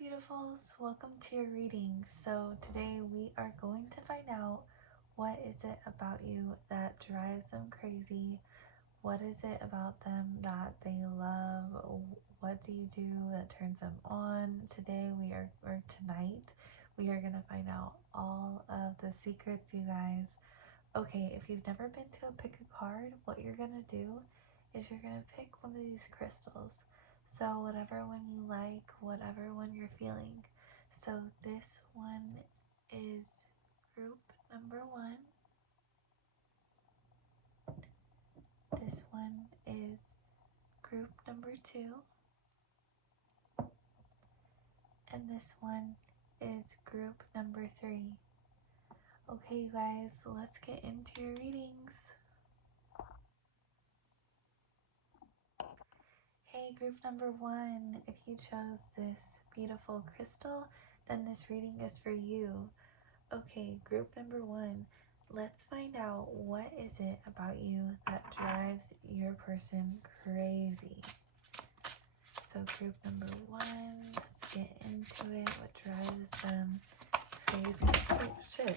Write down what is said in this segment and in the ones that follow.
beautifuls, welcome to your reading. So today we are going to find out, what is it about you that drives them crazy? What is it about them that they love? What do you do that turns them on? Tonight we are going to find out all of the secrets, you guys. Okay, if you've never been to a pick a card, what you're going to do is you're going to pick one of these crystals. So whatever one you like, whatever one you're feeling. So this one is group number 1. This one is group number 2. And this one is group number 3. Okay, you guys, let's get into your readings. Hey, group number 1, if you chose this beautiful crystal, then this reading is for you. Okay, group number 1, let's find out, what is it about you that drives your person crazy? So group number 1, let's get into it. What drives them crazy? Oh shit,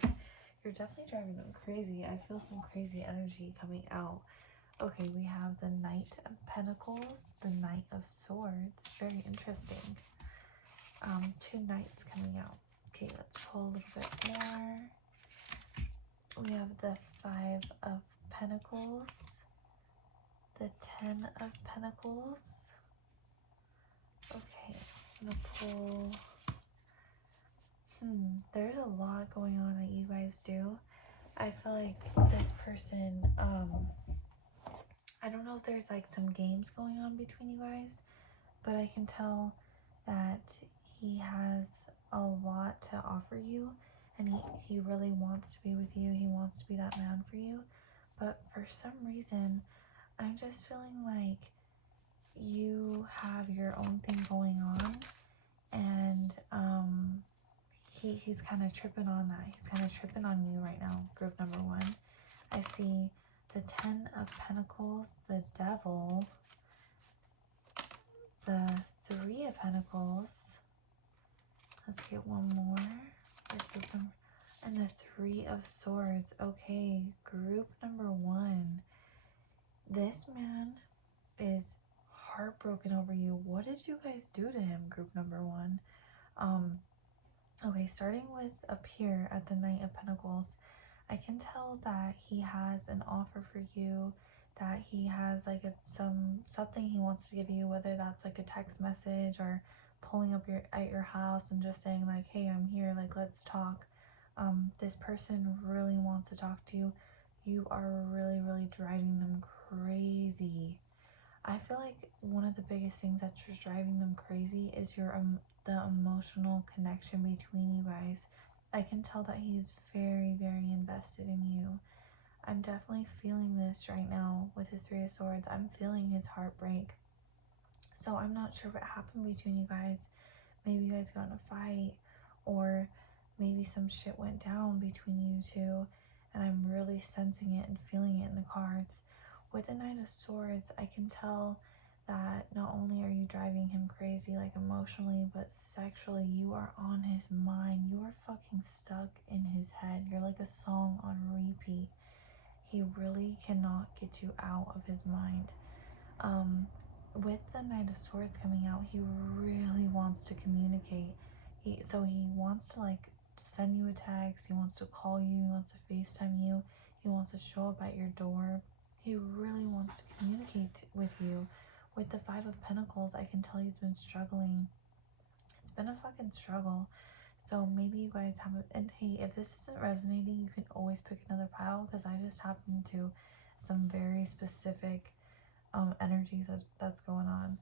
you're definitely driving them crazy. I feel some crazy energy coming out. Okay, we have the Knight of Pentacles, the Knight of Swords. Very interesting. 2 knights coming out. Okay, let's pull a little bit more. We have the 5 of Pentacles, the 10 of Pentacles. Okay, I'm gonna pull. There's a lot going on that you guys do. I feel like this person, I don't know if there's like some games going on between you guys, but I can tell that he has a lot to offer you, and he really wants to be with you. He wants to be that man for you, but for some reason I'm just feeling like you have your own thing going on, and he's kind of tripping on that. He's kind of tripping on you right now, group number 1. I see the 10 of Pentacles, the Devil, the 3 of Pentacles. Let's get one more. And the 3 of Swords. Okay, group number 1. This man is heartbroken over you. What did you guys do to him, group number 1? Okay, starting with up here at the Knight of Pentacles, I can tell that he has an offer for you, that he has like something he wants to give you, whether that's like a text message or pulling up at your house and just saying like, hey, I'm here, like, let's talk. This person really wants to talk to you. You are really driving them crazy. I feel like one of the biggest things that's just driving them crazy is the emotional connection between you guys. I can tell that he's very invested in you. I'm definitely feeling this right now with the 3 of Swords. I'm feeling his heartbreak. So I'm not sure what happened between you guys. Maybe you guys got in a fight, or maybe some shit went down between you two, and I'm really sensing it and feeling it in the cards. With the Knight of Swords, I can tell that not only are you driving him crazy, like emotionally, but sexually, you are on his mind. You are fucking stuck in his head. You're like a song on repeat. He really cannot get you out of his mind. With the Knight of Swords coming out, he really wants to communicate. So he wants to like send you a text, he wants to call you, he wants to FaceTime you, he wants to show up at your door. He really wants to communicate with you. With the 5 of Pentacles, I can tell he's been struggling. It's been a fucking struggle. So maybe you guys haven't, and hey, if this isn't resonating, you can always pick another pile, because I just happened to some very specific energies that's going on.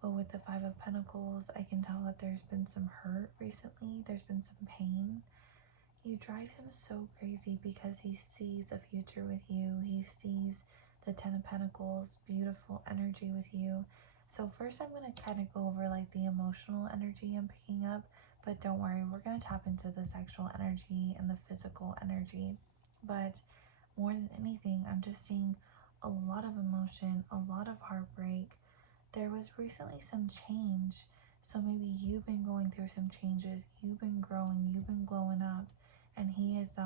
But with the 5 of Pentacles, I can tell that there's been some hurt recently. There's been some pain. You drive him so crazy because he sees a future with you. He sees the 10 of Pentacles, beautiful energy with you. So first I'm going to kind of go over like the emotional energy I'm picking up, but don't worry, we're going to tap into the sexual energy and the physical energy. But more than anything, I'm just seeing a lot of emotion, a lot of heartbreak. There was recently some change. So maybe you've been going through some changes, you've been growing, you've been glowing up, and he is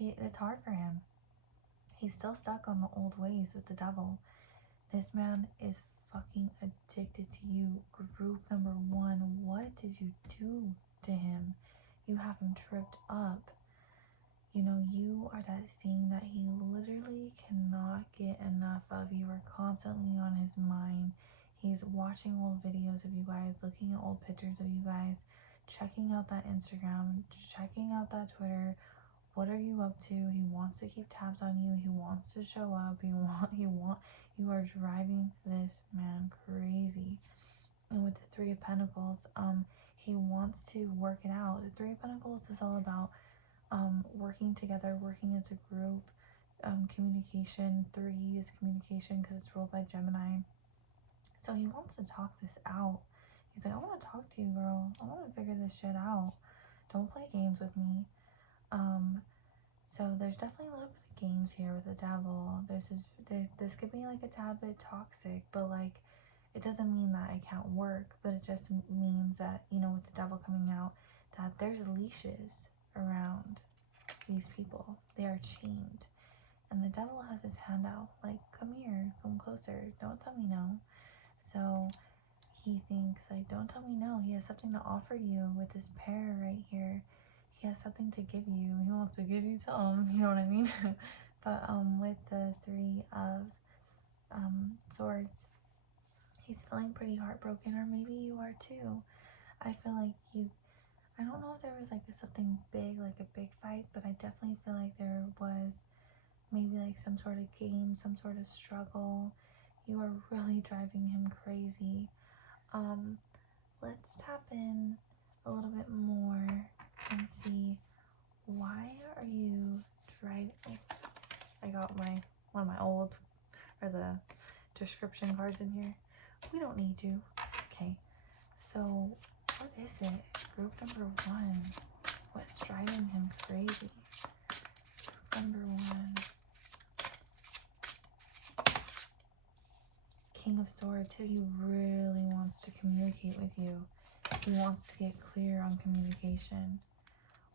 it's hard for him. He's still stuck on the old ways with the devil. This man is fucking addicted to you. Group number one, what did you do to him? You have him tripped up. You know, you are that thing that he literally cannot get enough of. You are constantly on his mind. He's watching old videos of you guys, looking at old pictures of you guys, checking out that Instagram, checking out that Twitter. What are you up to? He wants to keep tabs on you. He wants to show up. You are driving this man crazy. And with the Three of Pentacles, he wants to work it out. The Three of Pentacles is all about working together, working as a group, communication. 3 is communication because it's ruled by Gemini. So he wants to talk this out. He's like, I want to talk to you, girl. I want to figure this shit out. Don't play games with me. So there's definitely a little bit of games here with the devil. This could be like a tad bit toxic, but like it doesn't mean that it can't work, but it just means that, you know, with the devil coming out, that there's leashes around these people. They are chained. And the devil has his hand out, like, come here, come closer, don't tell me no. So he thinks, like, don't tell me no. He has something to offer you with this pair right here. He has something to give you. He wants to give you something, you know what I mean? But with the Three of Swords, he's feeling pretty heartbroken, or maybe you are too. I feel like I don't know if there was like something big, like a big fight, but I definitely feel like there was maybe like some sort of game, some sort of struggle. You are really driving him crazy. Let's tap in a little bit more and see, why are you driving? I got one of my old, or the description cards in here. We don't need to. Okay, so what is it? Group number one. What's driving him crazy? Group number one. King of Swords. So he really wants to communicate with you. He wants to get clear on communication.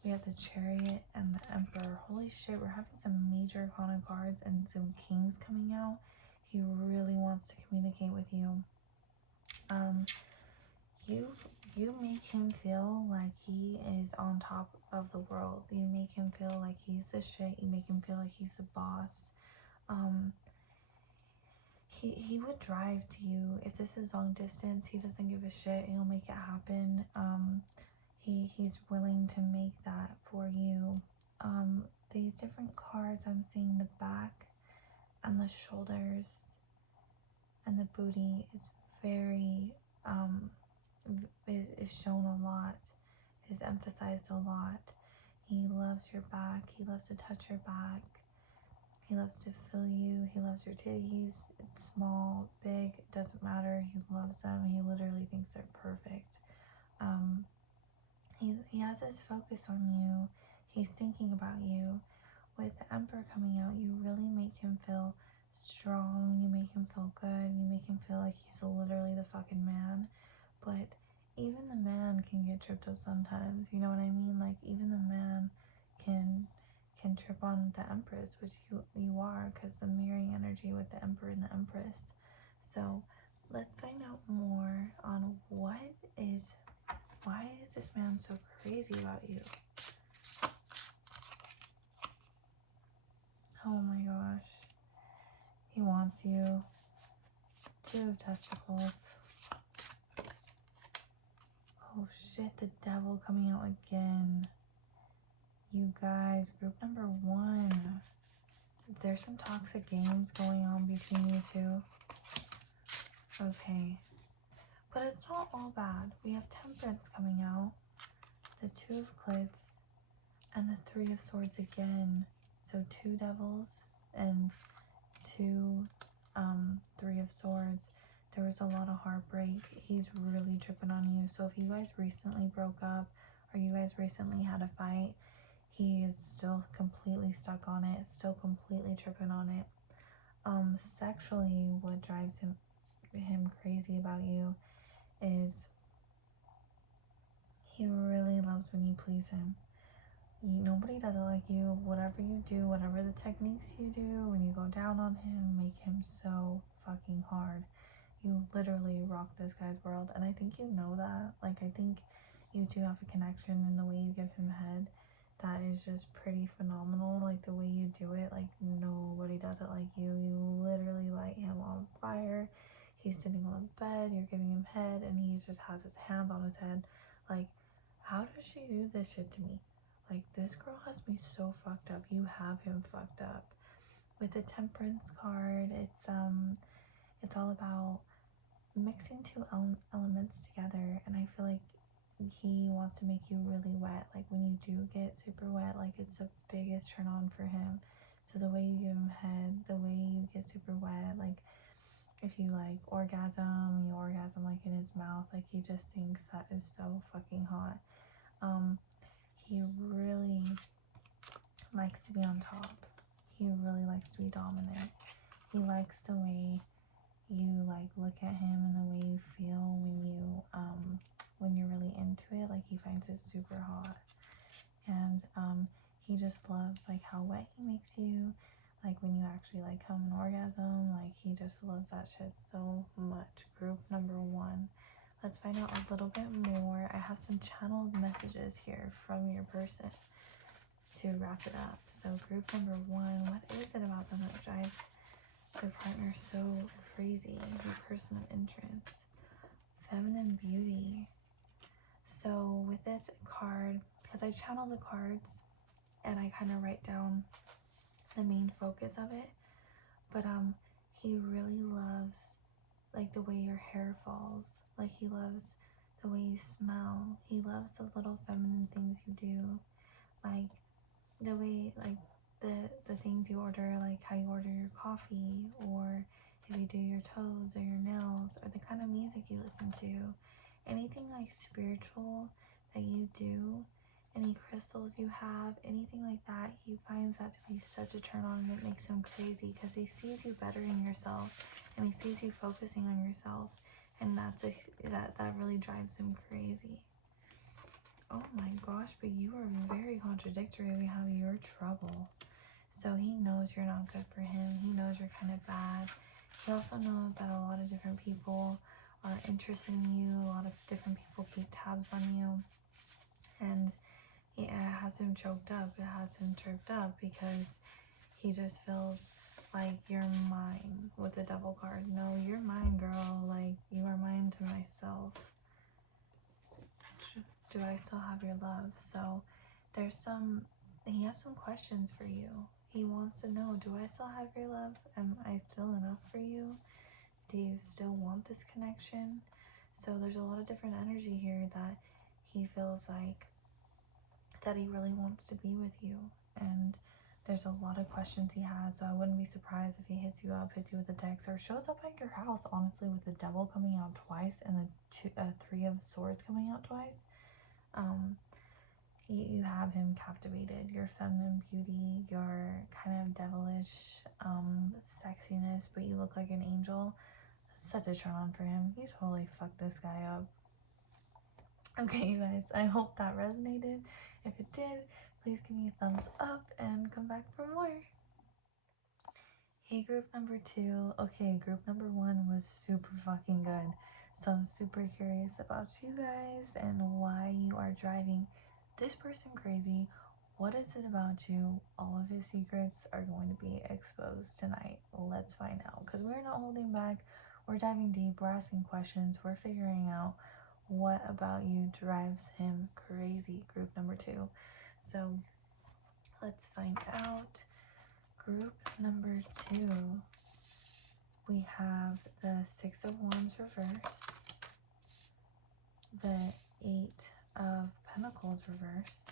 We have the Chariot and the Emperor. Holy shit, we're having some major arcana cards and some kings coming out. He really wants to communicate with you. You make him feel like he is on top of the world. You make him feel like he's the shit. You make him feel like he's the boss. He would drive to you. If this is long distance, he doesn't give a shit. He'll make it happen. He's willing to make that for you. These different cards, I'm seeing the back and the shoulders and the booty is very is shown a lot, is emphasized a lot. He loves your back. He loves to touch your back. He loves to feel you. He loves your titties. It's small, big, it doesn't matter. He loves them. He literally thinks they're perfect. He has his focus on you. He's thinking about you. With the Emperor coming out, you really make him feel strong. You make him feel good. You make him feel like he's literally the fucking man. But even the man can get tripped up sometimes. You know what I mean? Like, even the man can trip on the Empress, which you are, because the mirroring energy with the Emperor and the Empress. So let's find out more on why is this man so crazy about you? Oh my gosh. He wants you. 2 of Testicles. Oh shit, the Devil coming out again. You guys, group number 1. There's some toxic games going on between you two. Okay. But it's not all bad. We have Temperance coming out. The 2 of Clips. And the 3 of Swords again. So 2 Devils and 2 3 of Swords. There was a lot of heartbreak. He's really tripping on you. So if you guys recently broke up or you guys recently had a fight, he is still completely stuck on it, still completely tripping on it. Sexually, what drives him crazy about you is please him. Nobody does it like you. Whatever you do, whatever the techniques you do, when you go down on him, make him so fucking hard. You literally rock this guy's world, and I think you know that. Like, I think you do have a connection in the way you give him head that is just pretty phenomenal. Like, the way you do it, like, nobody does it like you. You literally light him on fire. He's sitting on the bed, you're giving him head, and he just has his hands on his head. Like, how does she do this shit to me? Like, this girl has me so fucked up. You have him fucked up. With the Temperance card, it's all about mixing two elements together, and I feel like he wants to make you really wet. Like, when you do get super wet, like, it's the biggest turn on for him. So the way you give him head, the way you get super wet, like, if you like orgasm, you orgasm like in his mouth, like, he just thinks that is so fucking hot. He really likes to be on top. He really likes to be dominant. He likes the way you like look at him and the way you feel when you're really into it. Like, he finds it super hot. And he just loves like how wet he makes you. Like, when you actually like come an orgasm, like, he just loves that shit so much. Group number 1. Let's find out a little bit more. I have some channeled messages here from your person to wrap it up. So group number 1, what is it about them that drives their partner so crazy? Your person of interest. Feminine beauty. So with this card, because I channel the cards and I kind of write down the main focus of it, but he really loves like the way your hair falls. Like, he loves the way you smell. He loves the little feminine things you do, like the way, like the things you order, like how you order your coffee, or if you do your toes or your nails, or the kind of music you listen to. Anything like spiritual that you do, any crystals you have, anything like that, he finds that to be such a turn on, and it makes him crazy because he sees you bettering yourself, and he sees you focusing on yourself, and that really drives him crazy. Oh my gosh, but you are very contradictory. We have your trouble. So he knows you're not good for him. He knows you're kind of bad. He also knows that a lot of different people are interested in you. A lot of different people keep tabs on you. And it has him choked up. It has him tripped up because he just feels like you're mine with the Devil card. No, you're mine, girl. Like, you are mine to myself. Do I still have your love? So he has some questions for you. He wants to know, do I still have your love? Am I still enough for you? Do you still want this connection? So there's a lot of different energy here that he feels like that he really wants to be with you. And there's a lot of questions he has, so I wouldn't be surprised if he hits you up, hits you with a text, or shows up at your house, honestly, with the Devil coming out twice and the 3 of Swords coming out twice. You have him captivated. Your feminine beauty, your kind of devilish sexiness, but you look like an angel. Such a turn on for him. You totally fucked this guy up. Okay, you guys, I hope that resonated. If it did, please give me a thumbs up and come back for more. Hey, group number 2. Okay, group number 1 was super fucking good. So I'm super curious about you guys and why you are driving this person crazy. What is it about you? All of his secrets are going to be exposed tonight. Let's find out, because we're not holding back. We're diving deep. We're asking questions. We're figuring out what about you drives him crazy. Group number 2. So let's find out. Group number 2. We have the 6 of Wands reversed, the 8 of Pentacles reversed.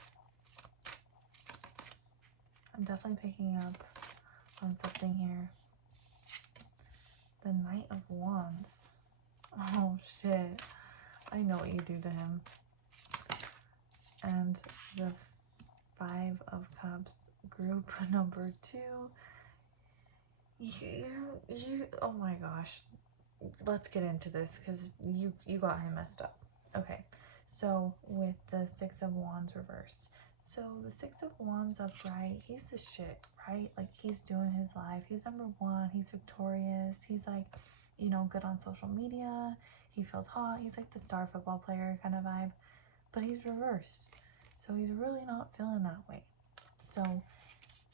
I'm definitely picking up on something here. The Knight of Wands. Oh shit. I know what you do to him. And the 5 of Cups. Group number 2. You oh my gosh. Let's get into this because you got him messed up. Okay. So with the Six of Wands reverse. So the Six of Wands upright, he's the shit, right? Like he's doing his life. He's number one. He's victorious. He's like, you know, good on social media. He feels hot. He's like the star football player kind of vibe. But he's reversed. So he's really not feeling that way. So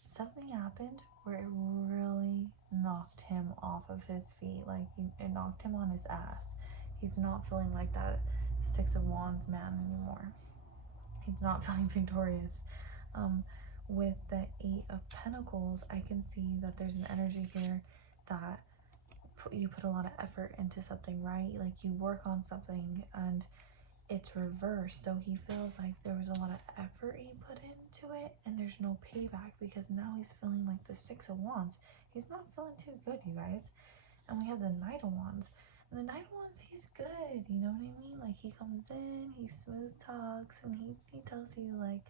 something happened where it really knocked him off of his feet. Like it knocked him on his ass. He's not feeling like that Six of Wands man anymore. He's not feeling victorious. With the Eight of Pentacles, I can see that there's an energy here that you put a lot of effort into something, right? Like you work on something and it's reversed. So he feels like there was a lot of effort he put into it and there's no payback because now he's feeling like the Six of Wands. He's not feeling too good, you guys. And we have the Knight of Wands. And the Knight of Wands, he's good, you know what I mean? Like he comes in, he smooth talks, and he tells you like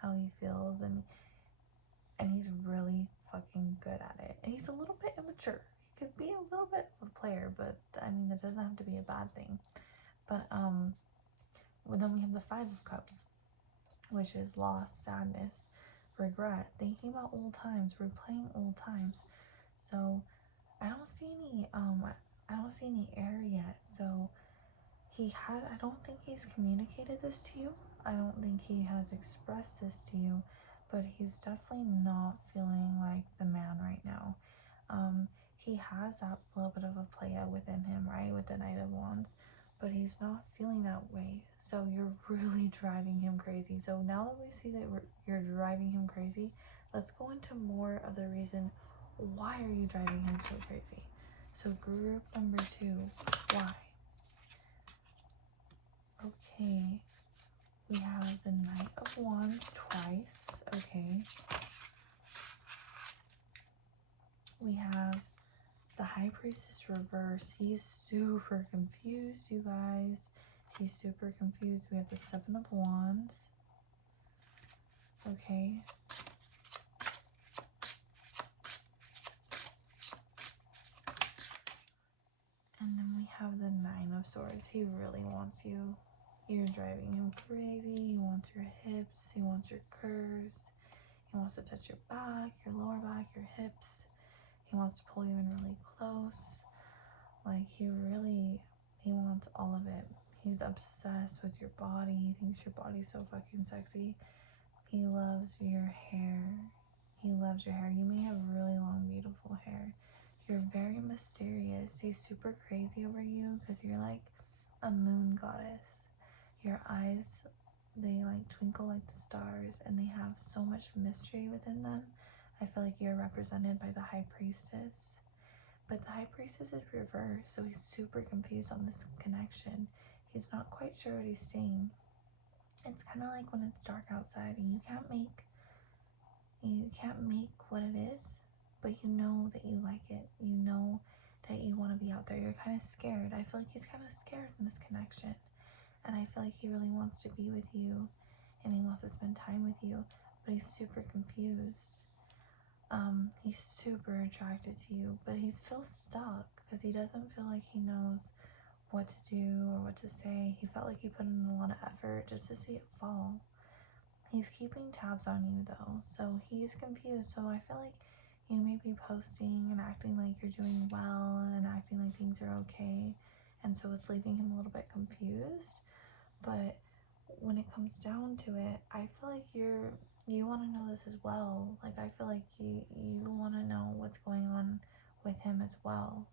how he feels, and he's really fucking good at it. And he's a little bit immature. He could be a little bit of a player, but I mean that doesn't have to be a bad thing. But well, then we have the Five of Cups, which is loss, sadness, regret, thinking about old times, replaying old times. So I don't see any air yet. So I don't think he's communicated this to you. I don't think he has expressed this to you, but he's definitely not feeling like the man right now. He has that little bit of a playa within him, right, with the Knight of Wands, but he's not feeling that way. So you're really driving him crazy. So now that we see that you're driving him crazy, let's go into more of the reason why are you driving him so crazy. So group number 2, why? Okay, we have the Knight of Wands twice. Okay, we have the High Priestess reverse. He is super confused, you guys. He's super confused. We have the Seven of Wands. Okay. And then we have the Nine of Swords. He really wants you. You're driving him crazy. He wants your hips. He wants your curves. He wants to touch your back, your lower back, your hips. He wants to pull you in really close. Like he wants all of it. He's obsessed with your body. He thinks your body's so fucking sexy. He loves your hair. He loves your hair. You may have really long, beautiful hair. You're very mysterious. He's super crazy over you because you're like a moon goddess. Your eyes, they like twinkle like the stars and they have so much mystery within them. I feel like you're represented by the High Priestess. But the High Priestess is reversed, so he's super confused on this connection. He's not quite sure what he's saying. It's kind of like when it's dark outside and you can't make what it is, but you know that you like it. You know that you want to be out there. You're kind of scared. I feel like he's kind of scared in this connection. And I feel like he really wants to be with you and he wants to spend time with you, but he's super confused. He's super attracted to you, but he feels stuck because he doesn't feel like he knows what to do or what to say. He felt like he put in a lot of effort just to see it fall. He's keeping tabs on you though, so he's confused. So I feel like you may be posting and acting like you're doing well and acting like things are okay, and so it's leaving him a little bit confused. But when it comes down to it, I feel like you want to know this as well. Like I feel like you want to know what's going on with him as well.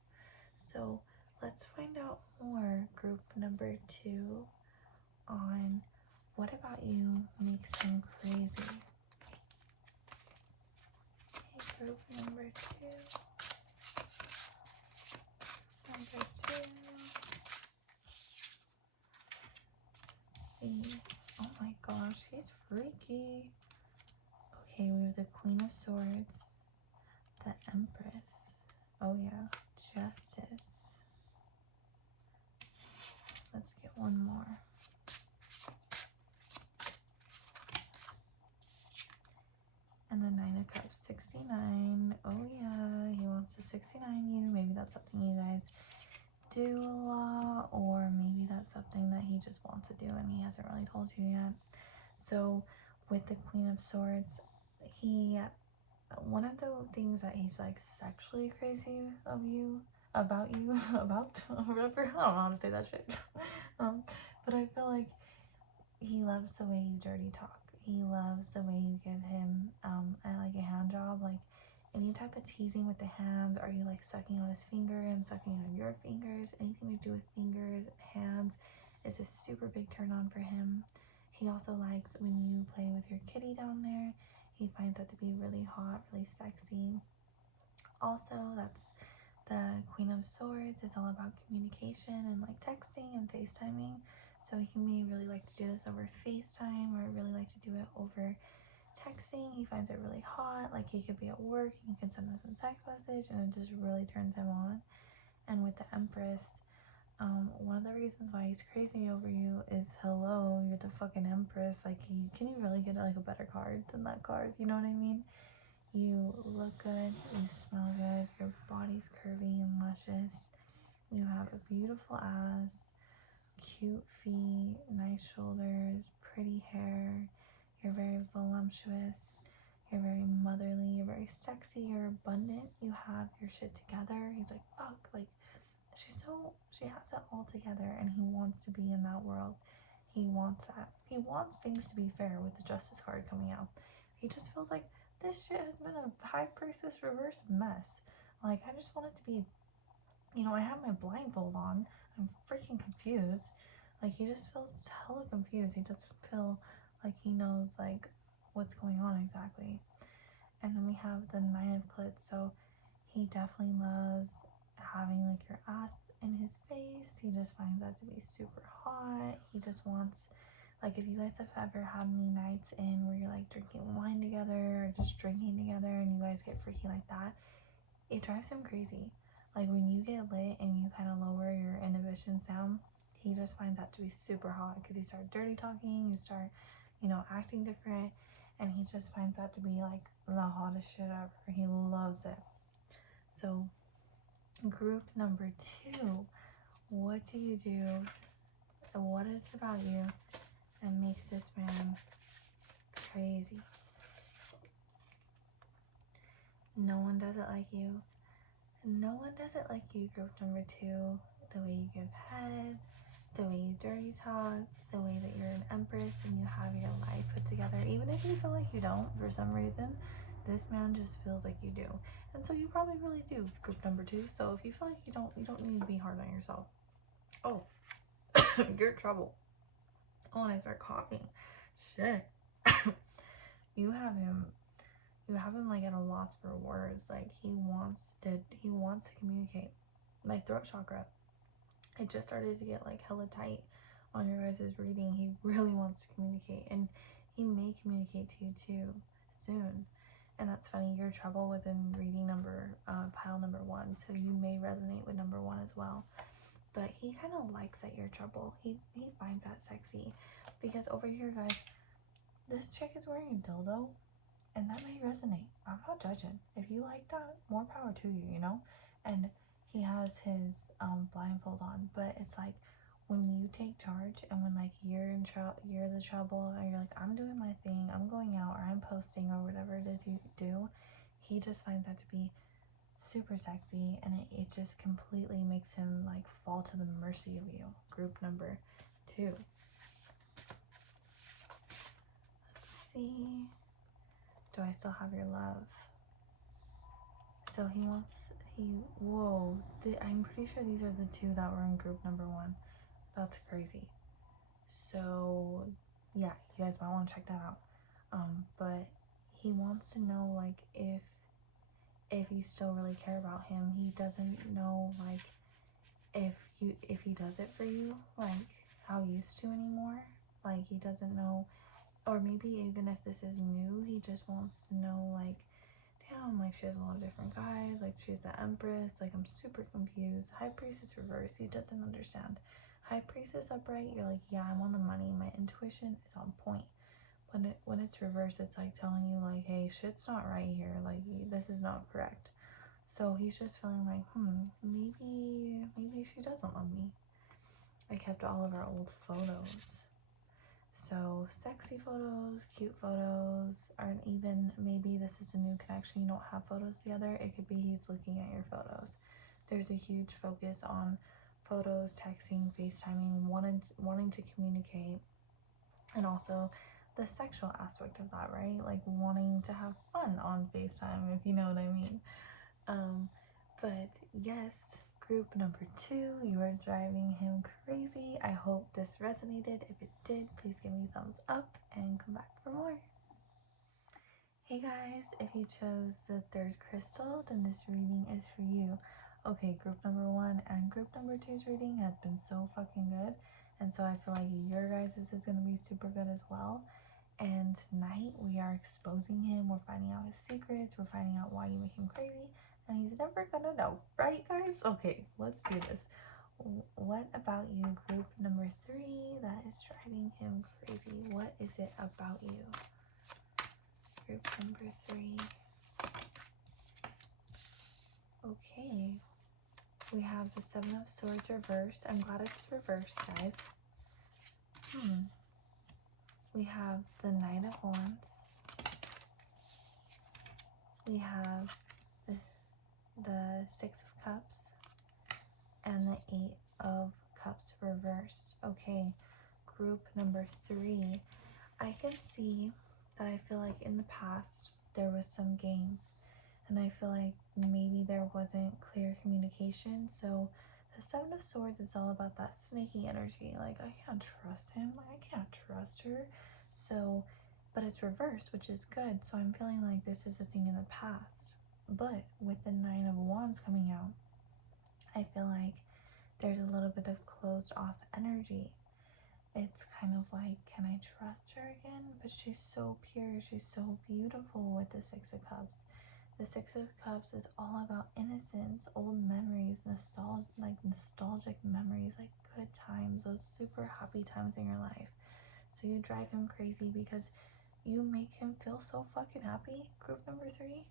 So let's find out more, group number 2, on what about you makes him crazy. Okay, group number 2. Number 2. See. Oh my gosh, he's freaky. Okay, we have the Queen of Swords, the Empress. Oh yeah, Justice. Let's get one more. And the Nine of Cups, 69. Oh yeah, he wants to 69 you. Maybe that's something you guys do a lot, or maybe that's something that he just wants to do and he hasn't really told you yet. So with the Queen of Swords, one of the things that he's like sexually crazy about you, about whatever, I don't know how to say that shit. But I feel like he loves the way you dirty talk. He loves the way you give him like a hand job, like any type of teasing with the hand. Are you like sucking on his finger and sucking on your fingers? Anything to do with fingers and hands is a super big turn on for him. He also likes when you play with your kitty down there. He finds that to be really hot, really sexy. Also, that's the Queen of Swords is all about communication and like texting and FaceTiming. So he may really like to do this over FaceTime or really like to do it over texting. He finds it really hot. Like he could be at work and you can send him some text message and it just really turns him on. And with the Empress, one of the reasons why he's crazy over you is hello, you're the fucking Empress. Like, can you really get like a better card than that card? You know what I mean? You look good, you smell good, your body's curvy and luscious. You have a beautiful ass, cute feet, nice shoulders, pretty hair. You're very voluptuous. You're very motherly. You're very sexy. You're abundant. You have your shit together. He's like, fuck, like she has it all together and he wants to be in that world. He wants that. He wants things to be fair with the Justice card coming out. He just feels like this shit has been a High Priestess reverse mess. Like, I just want it to be, I have my blindfold on. I'm freaking confused. Like, he just feels hella confused. He doesn't feel like he knows, like, what's going on exactly. And then we have the Nine of Clits. So he definitely loves having like your ass in his face. He just finds that to be super hot. He just wants, like, if you guys have ever had any nights in where you're like drinking wine together or just drinking together and you guys get freaky like that, it drives him crazy. Like when you get lit and you kind of lower your inhibitions down, he just finds that to be super hot because you start dirty talking, you start, acting different, and he just finds that to be like the hottest shit ever. He loves it. So group number 2, what do you do? What is it about you that makes this man crazy? No one does it like you. No one does it like you, group number 2. The way you give head, the way you dirty talk, the way that you're an Empress and you have your life put together. Even if you feel like you don't for some reason, this man just feels like you do. And so you probably really do, group number 2. So if you feel like you don't need to be hard on yourself. Oh, you're in trouble. Oh, and I start coughing. Shit. You have him like at a loss for words. Like he wants to communicate. My throat chakra, it just started to get like hella tight on your guys' reading. He really wants to communicate, and he may communicate to you too soon. And that's funny, your trouble was in reading pile number 1, so you may resonate with number 1 as well. But he kind of likes that you're trouble. He finds that sexy, because over here, guys, this chick is wearing a dildo, and that may resonate. I'm not judging. If you like that, more power to you, And he has his blindfold on, but it's like when you take charge and when like you're the trouble and you're like, I'm doing my thing, I'm going out or I'm posting or whatever it is you do, he just finds that to be super sexy, and it just completely makes him like fall to the mercy of you. Group number 2. Let's see. Do I still have your love? So I'm pretty sure these are the 2 that were in group number 1. That's crazy. So yeah, you guys might want to check that out. But he wants to know like if you still really care about him. He doesn't know like if he does it for you like how he used to anymore. Like he doesn't know, or maybe even if this is new, he just wants to know like, damn, like she has a lot of different guys, like she's the Empress, like I'm super confused. High Priestess reverse, he doesn't understand. High Priestess upright, you're like, yeah, I'm on the money, my intuition is on point. When it's reverse, it's like telling you like, hey, shit's not right here, like this is not correct. So he's just feeling like, maybe she doesn't love me. I kept all of our old photos. So sexy photos, cute photos, or even maybe this is a new connection, you don't have photos together, it could be he's looking at your photos. There's a huge focus on photos, texting, FaceTiming, wanting to communicate, and also the sexual aspect of that, right? Like wanting to have fun on FaceTime, if you know what I mean. But yes, group number 2, you are driving him crazy. I hope this resonated. If it did, please give me a thumbs up and come back for more. Hey guys, if you chose the 3rd crystal, then this reading is for you. Okay, group number 1 and group number 2's reading has been so fucking good, and so I feel like your guys' is going to be super good as well. And tonight we are exposing him, we're finding out his secrets, we're finding out why you make him crazy, and he's never gonna know, right guys? Okay, let's do this. What about you, group number 3, that is driving him crazy? What is it about you? Group number 3. Okay, we have the 7 of Swords reversed. I'm glad it's reversed, guys. We have the 9 of Wands. We have the 6 of Cups and the 8 of Cups reversed. Okay, group number 3. I can see that I feel like in the past there was some games, and I feel like maybe there wasn't clear communication. So the 7 of Swords is all about that snaky energy. Like, I can't trust him. I can't trust her. So, but it's reversed, which is good. So I'm feeling like this is a thing in the past. But with the 9 of Wands coming out, I feel like there's a little bit of closed off energy. It's kind of like, can I trust her again? But she's so pure. She's so beautiful with the 6 of Cups. The 6 of Cups is all about innocence, old memories, nostalgic memories, like good times, those super happy times in your life. So you drive him crazy because you make him feel so fucking happy, group number 3.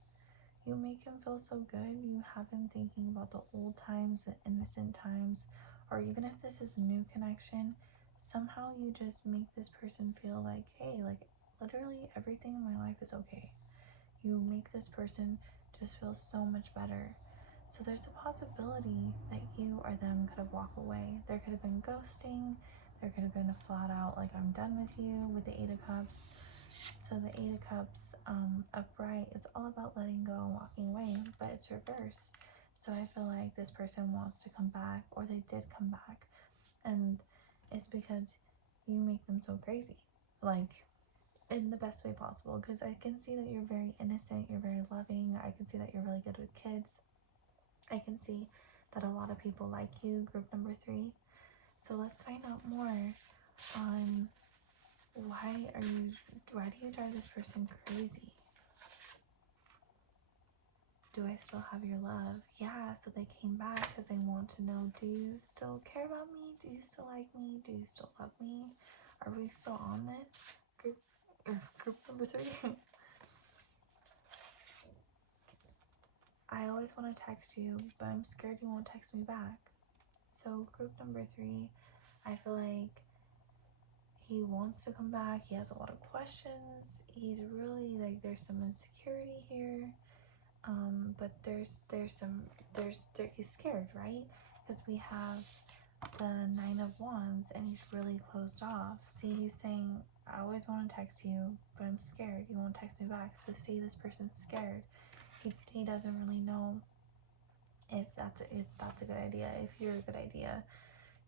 You make him feel so good. You have him thinking about the old times, the innocent times, or even if this is a new connection, somehow you just make this person feel like, hey, like literally everything in my life is okay. You make this person just feel so much better. So there's a possibility that you or them could have walked away. There could have been ghosting. There could have been a flat out, like, I'm done with you with the 8 of Cups. So the 8 of Cups upright is all about letting go and walking away, but it's reversed. So I feel like this person wants to come back, or they did come back. And it's because you make them so crazy. Like, in the best way possible, because I can see that you're very innocent, you're very loving. I can see that you're really good with kids. I can see that a lot of people like you, group number 3. So let's find out more on why do you drive this person crazy? Do I still have your love? Yeah, so they came back because they want to know, do you still care about me? Do you still like me? Do you still love me? Are we still on this? Group number 3. I always want to text you, but I'm scared you won't text me back. So group number 3, I feel like he wants to come back. He has a lot of questions. He's really like, there's some insecurity here. But he's scared, right? Because we have the 9 of Wands and he's really closed off. See, he's saying, I always want to text you, but I'm scared. You won't text me back. So see, this person's scared. He doesn't really know if that's a good idea, if you're a good idea.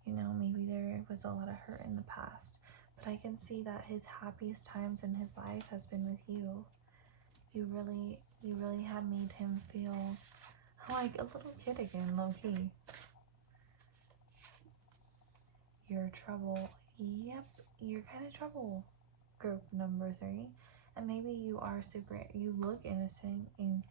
You know, maybe there was a lot of hurt in the past. But I can see that his happiest times in his life has been with you. You really have made him feel like a little kid again, low-key. You're trouble. Yep, you're kind of trouble, group number 3. And maybe you look innocent, and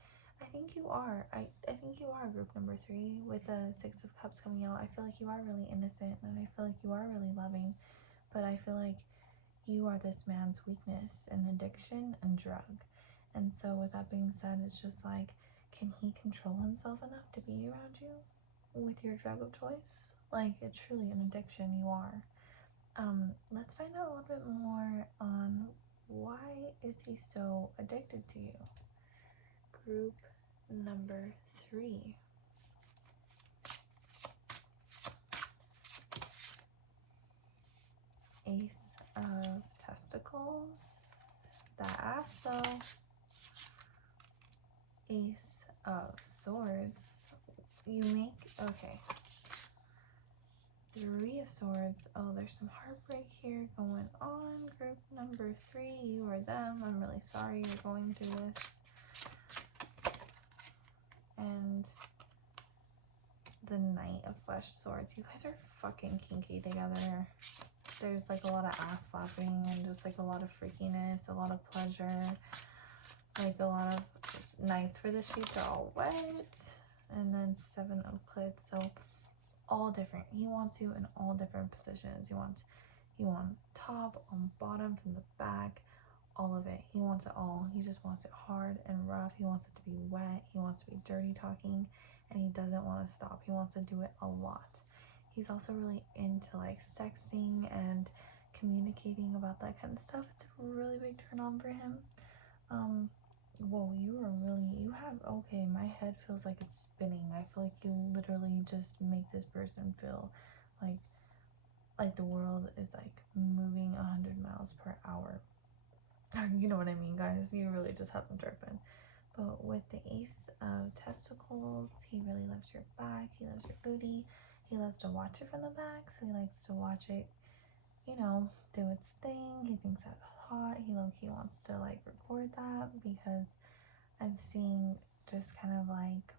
I think you are. I think you are, group number 3. With the 6 of Cups coming out, I feel like you are really innocent, and I feel like you are really loving. But I feel like you are this man's weakness and addiction and drug. And so with that being said, it's just like, can he control himself enough to be around you with your drug of choice? Like, it's truly an addiction. You are. Let's find out a little bit more on why is he so addicted to you. Group number 3. Ace of Testicles. That ass though. Ace of Swords. You make, okay. 3 of Swords. Oh, there's some heartbreak here going on. Group number 3, you or them. I'm really sorry you're going through this. And the Knight of Flesh Swords. You guys are fucking kinky together. There's like a lot of ass slapping and just like a lot of freakiness, a lot of pleasure, like a lot of nights where the sheets are all wet. And then 7 of Clits. So all different. He wants you in all different positions. He wants you on top, on bottom, from the back, all of it. He wants it all. He just wants it hard and rough. He wants it to be wet. He wants to be dirty talking, and he doesn't want to stop. He wants to do it a lot. He's also really into like sexting and communicating about that kind of stuff. It's a really big turn on for him. Whoa, you have, okay, my head feels like it's spinning. I feel like you literally just make this person feel like the world is like moving 100 miles per hour. You know what I mean, guys? You really just have them tripping. But with the Ace of Testicles, he really loves your back. He loves your booty. He loves to watch it from the back, so he likes to watch it, you know, do its thing. He thinks that's hot. He low-key wants to like record that, because I'm seeing just kind of like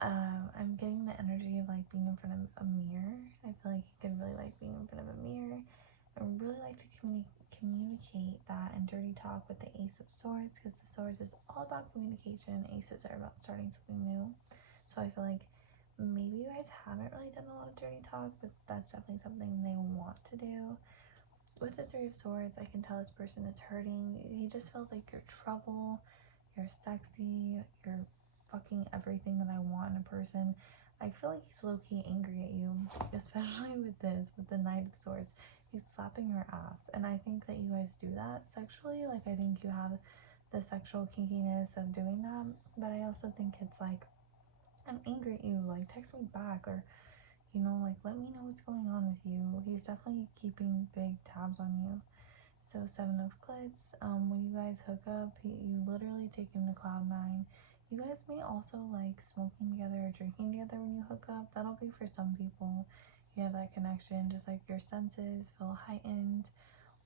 I'm getting the energy of like being in front of a mirror. I feel like he could really like being in front of a mirror. I really like to communicate that and dirty talk with the Ace of Swords, because the Swords is all about communication. Aces are about starting something new. So I feel like maybe you guys haven't really done a lot of dirty talk, but that's definitely something they want to do. With the 3 of Swords, I can tell this person is hurting. He just feels like you're trouble, you're sexy, you're fucking everything that I want in a person. I feel like he's low-key angry at you, especially with the Knight of Swords. He's slapping your ass, and I think that you guys do that sexually. Like, I think you have the sexual kinkiness of doing that, but I also think it's like, I'm angry at you, like text me back, or you know, like let me know what's going on with you. He's definitely keeping big tabs on you. So 7 of Clits, when you guys hook up, you literally take him to cloud 9. You guys may also like smoking together or drinking together when you hook up. That'll be for some people. You have that connection, just like your senses feel heightened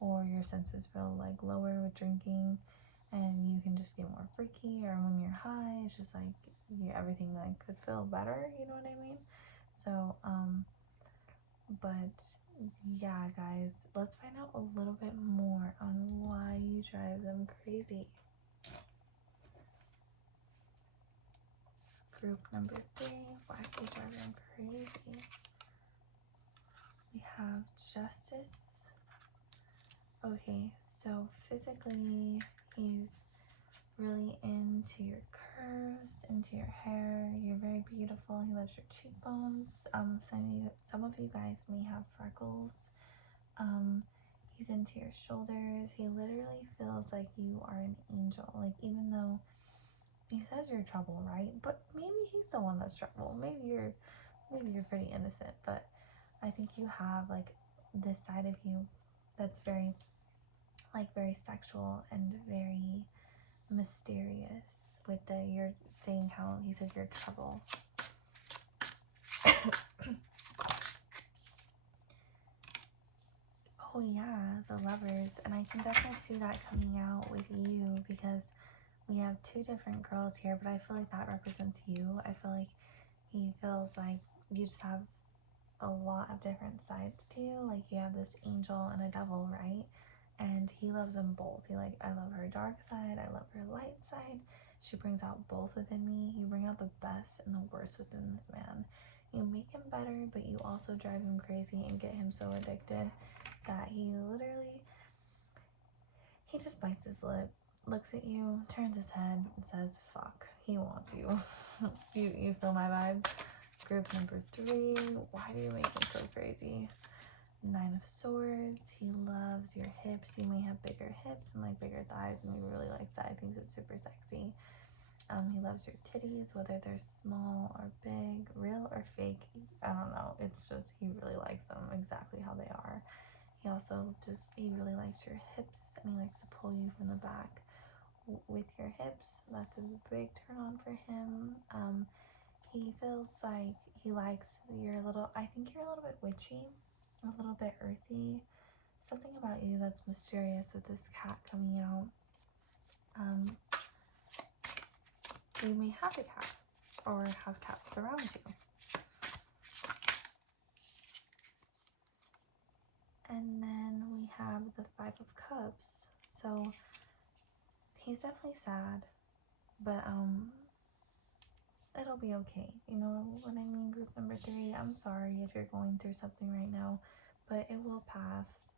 or your senses feel like lower with drinking, and you can just get more freaky. Or when you're high, it's just like everything like could feel better, you know what I mean? So but yeah, guys, let's find out a little bit more on why you drive them crazy. Group number 3, why you drive them crazy. We have Justice. Okay, so physically, he's really into your curves, into your hair. You're very beautiful. He loves your cheekbones. Some of you guys may have freckles. He's into your shoulders. He literally feels like you are an angel. Like, even though he says you're trouble, right? But maybe he's the one that's trouble. Maybe you're pretty innocent. But I think you have like this side of you that's very sexual and very mysterious. With you're saying how he said you're trouble. Oh yeah, the Lovers. And I can definitely see that coming out with you, because we have 2 different girls here, but I feel like that represents you. I feel like he feels like you just have a lot of different sides to you. Like, you have this angel and a devil, right? And he loves them both. He like, I love her dark side, I love her light side. She brings out both within me. You bring out the best and the worst within this man. You make him better, but you also drive him crazy and get him so addicted that he just bites his lip, looks at you, turns his head, and says, fuck, he wants you. You feel my vibe? Group number 3, why do you make him so crazy? 9 of Swords, he loves your hips. You may have bigger hips and like bigger thighs, and he really likes that. I think it's super sexy. He loves your titties, whether they're small or big, real or fake. I don't know. It's just, he really likes them exactly how they are. He also he really likes your hips, and he likes to pull you from the back with your hips. That's a big turn on for him. He feels like he likes I think you're a little bit witchy, a little bit earthy. Something about you that's mysterious with this cat coming out. You may have a cat or have cats around you. And then we have the 5 of Cups. So he's definitely sad, but it'll be okay. You know what I mean? Group number 3, I'm sorry if you're going through something right now, but it will pass.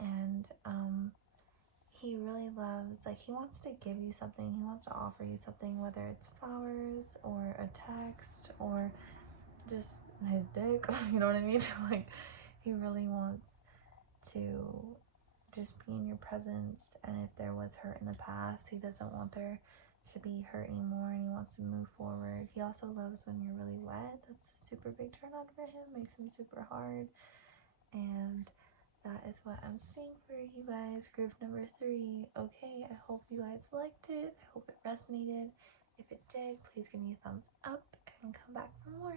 And he really loves, like, he wants to give you something. He wants to offer you something, whether it's flowers or a text or just his dick. You know what I mean? Like, he really wants to just be in your presence. And if there was hurt in the past, he doesn't want there to be hurt anymore, and he wants to move forward. He also loves when you're really wet. That's a super big turn on for him. Makes him super hard. And that is what I'm seeing for you guys. Group number 3. Okay, I hope you guys liked it. I hope it resonated. If it did, please give me a thumbs up and come back for more.